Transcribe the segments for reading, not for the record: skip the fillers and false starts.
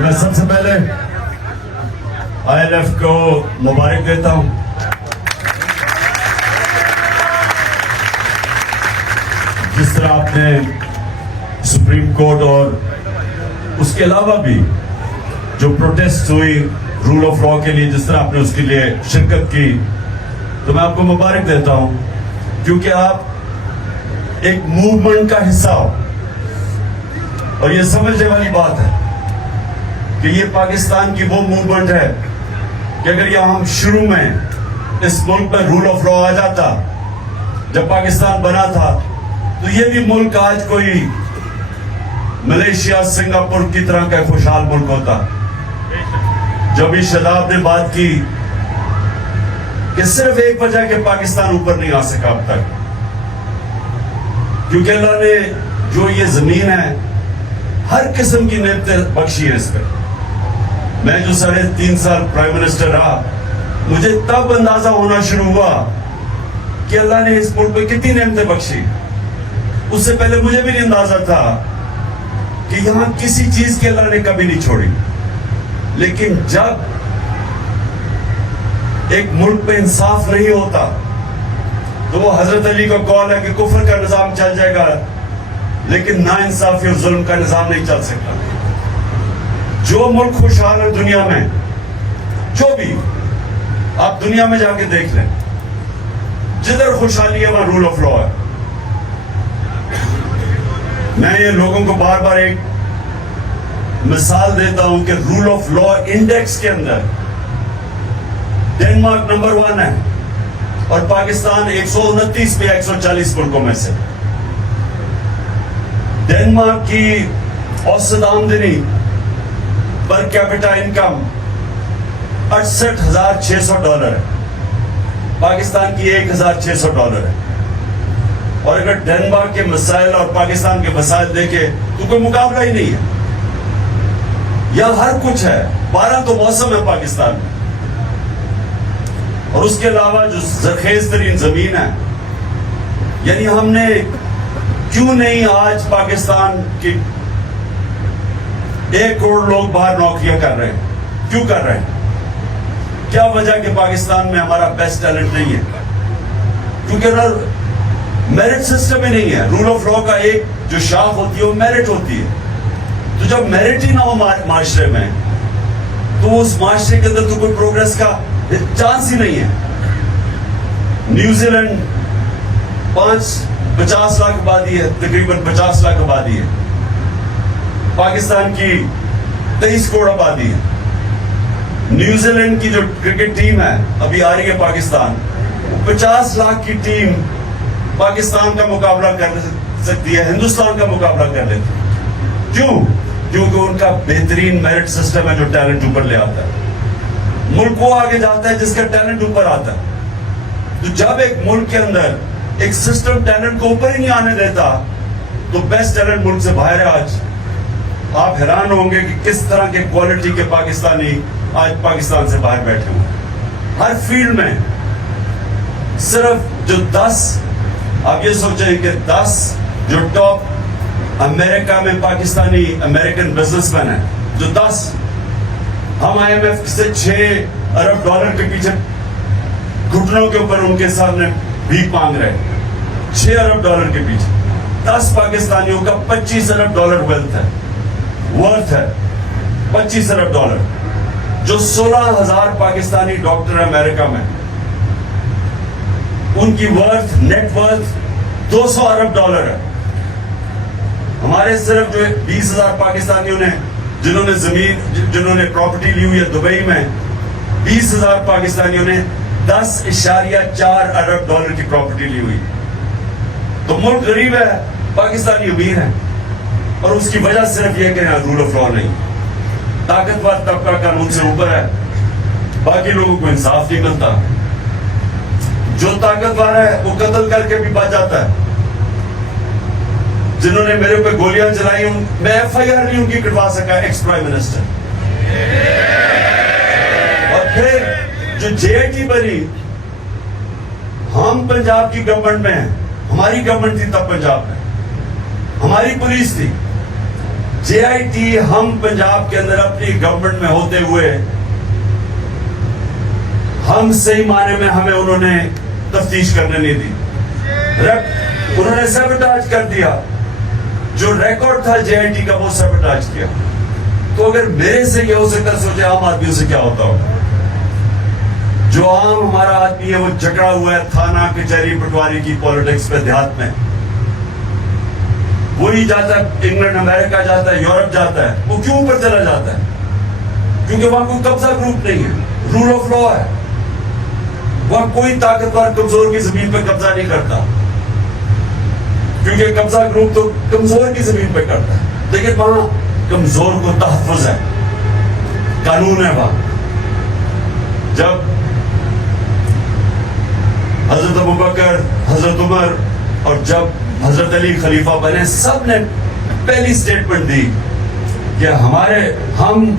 میں سب سے پہلے ILF کو مبارک دیتا ہوں. جس طرح آپ نے سپریم کورٹ اور اس کے علاوہ بھی جو پروٹیسٹ ہوئی رول آف لا کے لیے، جس طرح آپ نے اس کے لیے شرکت کی، تو میں آپ کو مبارک دیتا ہوں، کیونکہ آپ ایک موومنٹ کا حصہ ہو. اور یہ سمجھنے والی بات ہے کہ یہ پاکستان کی وہ موومنٹ ہے کہ اگر یہاں ہم شروع میں اس ملک میں رول آف لا آ جاتا جب پاکستان بنا تھا، تو یہ بھی ملک آج کوئی ملیشیا، سنگاپور کی طرح کا خوشحال ملک ہوتا. جب بھی شاداب نے بات کی کہ صرف ایک وجہ کہ پاکستان اوپر نہیں آ سکا اب تک، کیونکہ اللہ نے جو یہ زمین ہے ہر قسم کی نعمتیں بخشی ہے اس پہ. میں جو 3.5 سال پرائم منسٹر رہا، مجھے تب اندازہ ہونا شروع ہوا کہ اللہ نے اس ملک پہ کتنی نعمتیں بخشی. اس سے پہلے مجھے بھی نہیں اندازہ تھا کہ یہاں کسی چیز کی اللہ نے کبھی نہیں چھوڑی. لیکن جب ایک ملک پہ انصاف نہیں ہوتا تو وہ حضرت علی کا قول ہے کہ کفر کا نظام چل جائے گا لیکن نا انصافی اور ظلم کا نظام نہیں چل سکتا. جو ملک خوشحال ہے دنیا میں، جو بھی آپ دنیا میں جا کے دیکھ لیں، جدھر خوشحالی ہے وہاں رول آف لا ہے. میں یہ لوگوں کو بار بار ایک مثال دیتا ہوں کہ رول آف لا انڈیکس کے اندر ڈنمارک نمبر 1 ہے اور پاکستان 129 پہ 140 ملکوں میں سے. ڈنمارک کی اوسط آمدنی پر کیپٹا انکم $68,600 ہے، پاکستان کی $1,600 ہے. اور اگر ڈنمارک کے مسائل اور پاکستان کے مسائل دیکھے تو کوئی مقابلہ ہی نہیں ہے. یہاں ہر کچھ ہے، 12 تو موسم ہے پاکستان میں، اور اس کے علاوہ جو زرخیز ترین زمین ہے. یعنی ہم نے کیوں نہیں آج پاکستان کی 1 کروڑ لوگ باہر نوکریاں کر رہے ہیں؟ کیوں کر رہے ہیں؟ کیا وجہ کہ پاکستان میں ہمارا بیسٹ ٹیلنٹ نہیں ہے؟ کیونکہ میرٹ سسٹم ہی نہیں ہے. رول آف لا کا ایک جو شاخ ہوتی ہے وہ میرٹ ہوتی ہے. تو جب میرٹ ہی نہ ہو معاشرے میں تو اس معاشرے کے اندر تو کوئی پروگریس کا چانس ہی نہیں ہے. نیوزی لینڈ 50 لاکھ آبادی ہے، تقریباً 50 لاکھ آبادی ہے. پاکستان کی 23 کروڑ آبادی ہے. نیوزی لینڈ کی جو کرکٹ ٹیم ہے ابھی آ رہی ہے پاکستان، 50 لاکھ کی ٹیم پاکستان کا مقابلہ کر سکتی ہے، ہندوستان کا مقابلہ کر لیتی ہے. کیوں؟ کیونکہ ان کا بہترین میرٹ سسٹم ہے جو ٹیلنٹ اوپر لے آتا ہے. ملک وہ آگے جاتا ہے جس کا ٹیلنٹ اوپر آتا ہے. تو جب ایک ملک کے اندر ایک سسٹم ٹیلنٹ کو اوپر ہی نہیں آنے دیتا تو بیسٹ ٹیلنٹ ملک سے باہر ہے. آج آپ حیران ہوں گے کہ کس طرح کے کوالٹی کے پاکستانی آج پاکستان سے باہر بیٹھے ہوئے ہر فیلڈ میں. صرف جو 10، آپ یہ سوچیں کہ 10 جو ٹاپ امریکہ میں پاکستانی امریکن بزنس مین ہیں، جو 10، ہم IMF سے $6 ارب کے پیچھے گھٹنوں کے اوپر ان کے سامنے بھیک مانگ رہے ہیں. $6 ارب کے پیچھے 10 پاکستانیوں کا $25 ارب ویلتھ ہے، ورتھ ہے $25 ارب. جو 16,000 پاکستانی ڈاکٹر ہیں امریکہ میں، ان کی ورتھ، نیٹ ورتھ $200 ارب ہے. ہمارے صرف جو 20,000 پاکستانیوں نے جنہوں نے پراپرٹی لی ہوئی ہے دبئی میں، 20,000 پاکستانیوں نے $10.4 ارب کی پراپرٹی لی ہوئی. تو ملک غریب ہے، پاکستانی امیر ہے، اور اس کی وجہ صرف یہ کہ یہاں رول آف لا نہیں. طاقتور طبقہ قانون سے اوپر ہے، باقی لوگوں کو انصاف نہیں ملتا. جو طاقتور ہے وہ قتل کر کے بھی بچ جاتا ہے. جنہوں نے میرے اوپر گولیاں چلائی، میں FIR نہیں ان کی کٹوا سکا ایکس پرائم منسٹر. اور پھر جو JIT بنی، ہم پنجاب کی گورنمنٹ میں ہیں، ہماری گورنمنٹ تھی تب پنجاب میں, ہماری پولیس تھی. جے آئی ٹی ہم پنجاب کے اندر اپنی گورنمنٹ میں ہوتے ہوئے ہم صحیح معنی میں ہمیں انہوں نے تفتیش کرنے نہیں دی. انہوں نے سیبوٹاج کر دیا. جو ریکارڈ تھا جے آئی ٹی کا وہ سیبوٹاج کیا. تو اگر میرے سے یہ ہو سکتا, سوچے عام آدمیوں سے کیا ہوتا ہوگا. جو عام ہمارا آدمی ہے وہ جکڑا ہوا ہے تھانہ کچہری پٹواری کی پالیٹکس پہ دیہات میں. وہی جاتا ہے انگلینڈ امریکہ جاتا ہے یورپ جاتا ہے. وہ کیوں اوپر چلا جاتا ہے؟ کیونکہ وہاں کوئی قبضہ گروپ نہیں ہے, رول آف لا ہے. وہاں کوئی طاقتور کمزور کی زمین پہ قبضہ نہیں کرتا, کیونکہ قبضہ گروپ تو کمزور کی زمین پہ کرتا ہے. لیکن وہاں کمزور کو تحفظ ہے, قانون ہے وہاں. جب حضرت ابوبکر, حضرت عمر اور جب حضرت علی خلیفہ بنے, سب نے پہلی سٹیٹمنٹ دی کہ ہم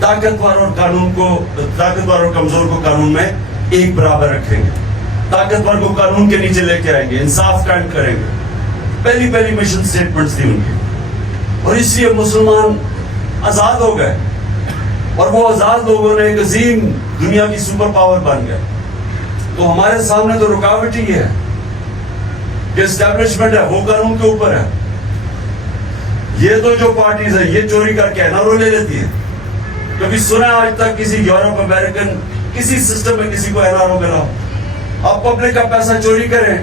طاقتور اور قانون کو, طاقتور اور کمزور کو قانون میں ایک برابر رکھیں گے, طاقتور کو قانون کے نیچے لے کے آئیں گے, انصاف قائم کریں گے. پہلی مشن سٹیٹمنٹس تھی ان کی. اور اس لیے مسلمان آزاد ہو گئے, اور وہ آزاد لوگوں نے ایک عظیم دنیا کی سپر پاور بن گئے. تو ہمارے سامنے تو رکاوٹ ہی ہے کہ اسٹیبلشمنٹ ہے وہ قانون کے اوپر ہے. یہ تو جو پارٹیز ہیں یہ چوری کر کے NRO لے لیتی ہیں. کبھی سنا آج تک کسی یورپ امریکن کسی سسٹم میں کسی کو NRO ملا؟ آپ پبلک کا پیسہ چوری کریں,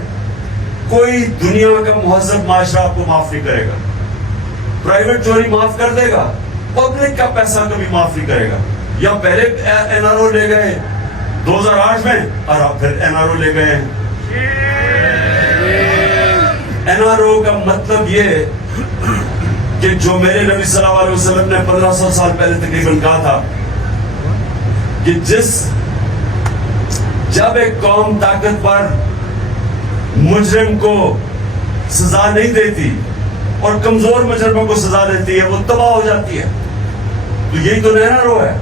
کوئی دنیا کا مہذب معاشرہ آپ کو معاف نہیں کرے گا. پرائیویٹ چوری معاف کر دے گا, پبلک کا پیسہ کبھی معاف نہیں کرے گا. یا پہلے NRO لے گئے 2008 میں, اور آپ پھر NRO لے گئے ہیں. NRO کا مطلب یہ کہ جو میرے نبی صلی اللہ علیہ وسلم نے 1500 سال پہلے تقریباً کہا تھا کہ جب ایک قوم طاقتور مجرم کو سزا نہیں دیتی اور کمزور مجرموں کو سزا دیتی ہے, وہ تباہ ہو جاتی ہے. تو یہی تو NRO ہے.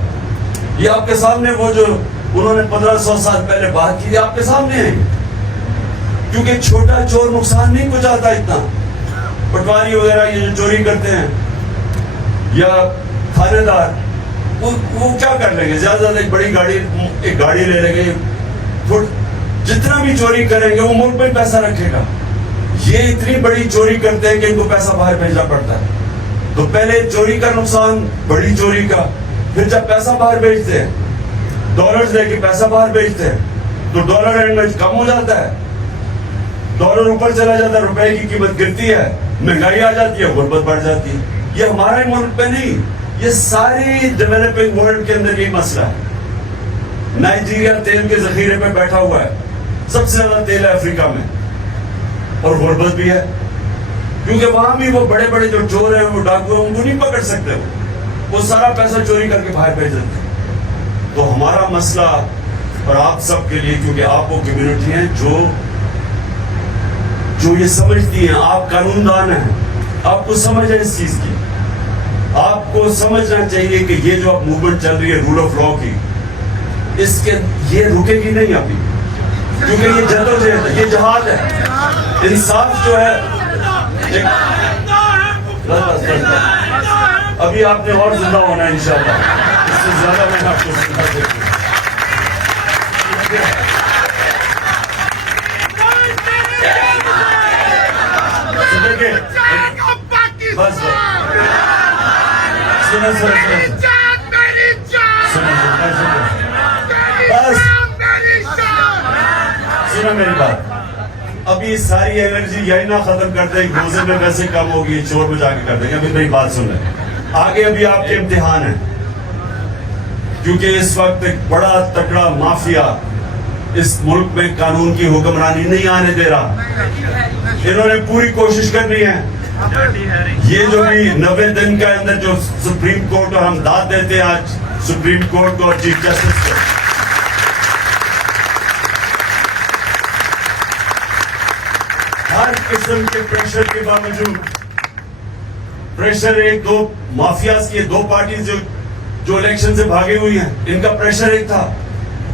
یہ آپ کے سامنے وہ جو انہوں نے 1500 سال پہلے بات کی, آپ کے سامنے ہے. کیونکہ چھوٹا چور نقصان نہیں پہنچاتا اتنا. پٹواری وغیرہ یہ جو چوری کرتے ہیں یا تھانے دار, وہ کیا کر لیں گے؟ زیادہ زیادہ ایک گاڑی لے لیں گے, جتنا بھی چوری کریں گے وہ ملک میں پیسہ رکھے گا. یہ اتنی بڑی چوری کرتے ہیں کہ ان کو پیسہ باہر بھیجنا پڑتا ہے. تو پہلے چوری کا نقصان, بڑی چوری کا, پھر جب پیسہ باہر بھیجتے ہیں, ڈالرز لے کے پیسہ باہر بھیجتے ہیں, تو ڈالر اینڈ میں کم ہو جاتا ہے, ڈالر اوپر چلا جاتا ہے, روپے کی قیمت گرتی ہے, مہنگائی آ جاتی ہے, غربت بڑھ جاتی ہے. یہ ہمارے ملک پہ نہیں, یہ ساری ڈیولپنگ ورلڈ کے اندر یہ مسئلہ ہے. نائجیریا تیل کے ذخیرے پہ بیٹھا ہوا ہے, سب سے زیادہ تیل ہے افریقہ میں, اور غربت بھی ہے. کیونکہ وہاں بھی وہ بڑے بڑے جو چور ہیں, وہ ڈاکو ہیں, ان کو نہیں پکڑ سکتے, وہ سارا پیسہ چوری کر کے باہر بھیج دیتے ہیں. تو ہمارا مسئلہ اور آپ سب کے لیے, کیونکہ آپ وہ کمیونٹی ہیں جو یہ سمجھتی ہیں, آپ قانون دان ہیں, آپ کو سمجھ ہے اس چیز کی. آپ کو سمجھنا چاہیے کہ یہ جو اب موومنٹ چل رہی ہے رول آف لا کی, اس کے یہ رکے گی نہیں ابھی, کیونکہ یہ جدوجہد ہے, یہ جہاد ہے. انصاف جو ہے ابھی آپ نے اور زندہ ہونا ہے انشاءاللہ. اس سے زیادہ میں آپ کو سکھا دیتا ہوں. بس سنا میری بات. ابھی ساری انرجی یہی نہ ختم کر دیں, روزے میں ویسے کم ہوگی, چور بجا کے کر دیں گے. ابھی میری بات سن لیں, آگے ابھی آپ کے امتحان ہیں, کیونکہ اس وقت ایک بڑا تکڑا مافیا اس ملک میں قانون کی حکمرانی نہیں آنے دے رہا. انہوں نے پوری کوشش کرنی ہے. یہ جو بھی 90 دن کے اندر جو سپریم کورٹ, اور ہم داد دیتے ہیں آج سپریم کورٹ کو اور چیف جسٹس کو, ہر قسم کے پریشر کے باوجود, پریشر ایک دو مافیاز کی, دو پارٹیز جو الیکشن سے بھاگی ہوئی ہیں, ان کا پریشر ایک تھا,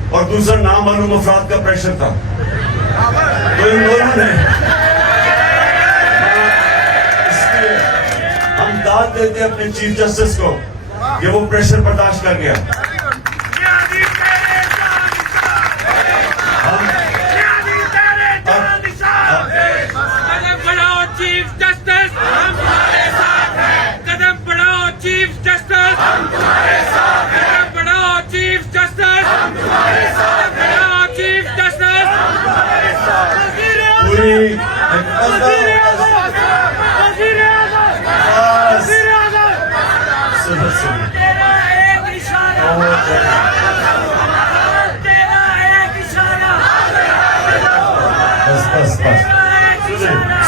اور دوسرا نامعلوم افراد کا پریشر تھا. تو ان دونوں نے دھنیواد دیتے ہیں اپنے چیف جسٹس کو کہ وہ پریشر برداشت کر گیا. چیف جسٹس قدم بڑھاؤ چیف جسٹس قدم بڑھاؤ چیف جسٹس بڑھاؤ چیف جسٹس پوری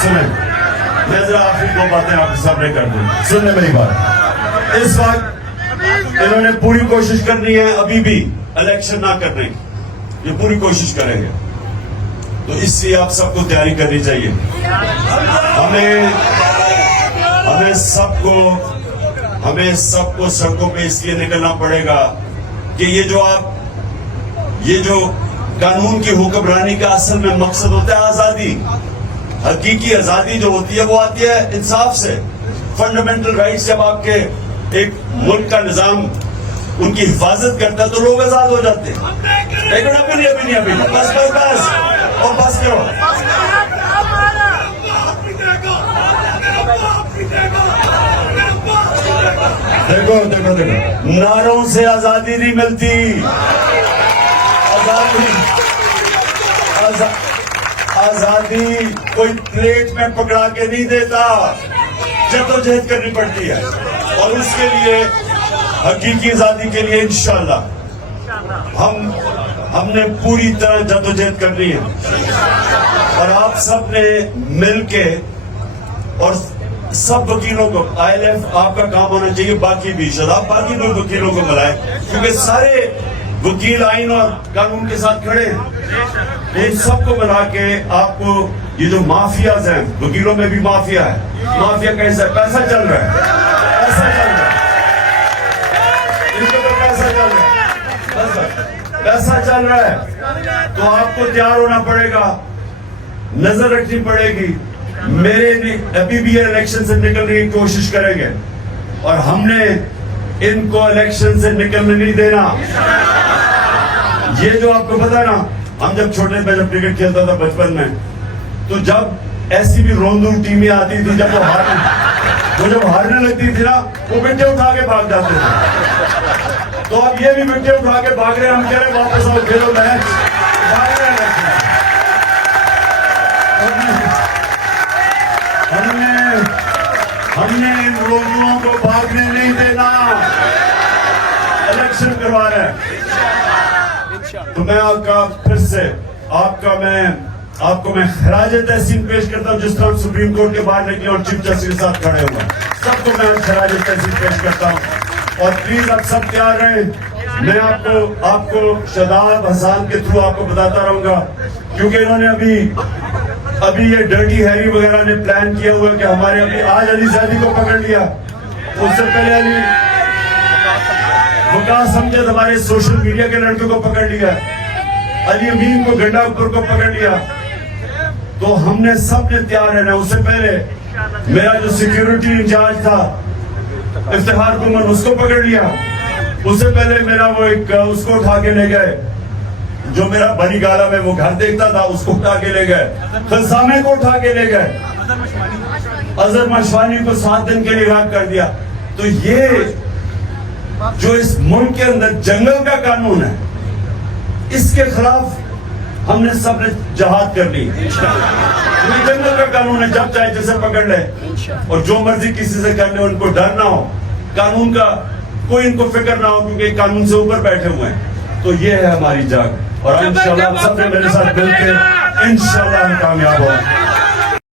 سنیں, میں ذرا آخری دو باتیں آپ کے سامنے کر دوں. سنیں میری بات. اس وقت انہوں نے پوری کوشش کرنی ہے ابھی بھی الیکشن نہ کرنے کی, یہ پوری کوشش کریں گے. تو اس لیے آپ سب کو تیاری کرنی چاہیے. ہمیں سب کو سڑکوں پہ اس لیے نکلنا پڑے گا کہ یہ جو قانون کی حکمرانی کا اصل میں مقصد ہوتا ہے آزادی. حقیقی آزادی جو ہوتی ہے وہ آتی ہے انصاف سے. فنڈامنٹل رائٹس جب آپ کے ایک ملک کا نظام ان کی حفاظت کرتا ہے تو لوگ آزاد ہو جاتے ہیں. لیکن ابھی نہیں بس کرو. دیکھو نعروں سے آزادی نہیں ملتی. آزادی کوئی پلیٹ میں پکڑا کے نہیں دیتا, جدوجہد کرنی پڑتی ہے. اور اس کے لیے حقیقی آزادی کے لیے انشاءاللہ ہم نے پوری طرح جدوجہد کرنی ہے. اور آپ سب نے مل کے اور سب وکیلوں کو ILF آپ کا کام ہونا چاہیے, باقی بھی شداب باقی دو وکیلوں کو ملائے کیونکہ سارے وکیل آئین اور قانون کے ساتھ کھڑے ہیں. ان سب کو ملا کے آپ کو یہ جو مافیاز ہیں, وکیلوں میں بھی مافیا ہے. مافیا کیسا ہے؟ پیسہ چل رہا ہے, ان کو تو پیسہ چل رہا ہے. تو آپ کو تیار ہونا پڑے گا, نظر رکھنی پڑے گی. ابھی بھی یہ الیکشن سے نکلنے کی کوشش کریں گے اور ہم نے ان کو الیکشن سے نکلنے نہیں دینا. یہ جو آپ کو پتا نا, ہم جب چھوٹے میں جب کرکٹ کھیلتا تھا بچپن میں, تو جب ایسی بھی روندوں ٹیمیں آتی تھی جب وہ جب ہارنے لگتی تھی نا, وہ بٹے اٹھا کے بھاگ جاتے تھے. تو اب یہ بھی بٹے اٹھا کے بھاگ رہے ہیں. ہم کہہ رہے واپس آؤ, کھیلو میچ. ہم نے ان روندوں کو بھاگنے نہیں دینا, الیکشن کروا رہے ہیں. تو میں پھر سے آپ کو میں خراج تحسین پیش کرتا ہوں. جس طرح سپریم کورٹ کے باہر نکلے اور چیف جسٹس کے ساتھ کھڑے ہوئے, سب کو میں خراج تحسین پیش کرتا ہوں. اور پلیز آپ سب تیار رہیں. میں آپ کو شاداب حسان کے تھرو آپ کو بتاتا رہوں گا, کیونکہ انہوں نے ابھی یہ ڈرٹی ہیری وغیرہ نے پلان کیا ہوا کہ ہمارے ابھی آج علی زیدی کو پکڑ لیا, اس سے پہلے وقاص امجد ہمارے سوشل میڈیا کے لڑکوں کو پکڑ لیا, علی امین کو گنڈا اوپر کو پکڑ لیا. تو ہم نے سب نے تیار رہنا. اس سے پہلے میرا جو سیکیورٹی انچارج تھا افتخار گمن, اس کو پکڑ لیا. اس سے پہلے میرا وہ اس کو اٹھا کے لے گئے, جو میرا بنی گالا میں وہ گھر دیکھتا تھا, اس کو اٹھا کے لے گئے. خزامے کو اٹھا کے لے گئے. اظہر مشوانی کو 7 دن کے لیے ریپ کر دیا. تو یہ جو اس ملک کے اندر جنگل کا قانون ہے, اس کے خلاف ہم نے سب نے جہاد کر لی. یہ جنگل کا قانون ہے, جب چاہے جسے پکڑ لے اور جو مرضی کسی سے کر لے. ان کو ڈر نہ ہو, قانون کا کوئی ان کو فکر نہ ہو, کیونکہ قانون سے اوپر بیٹھے ہوئے ہیں. تو یہ ہے ہماری جنگ, اور انشاءاللہ آپ سب نے میرے ساتھ مل کے انشاءاللہ ہم کامیاب ہوں.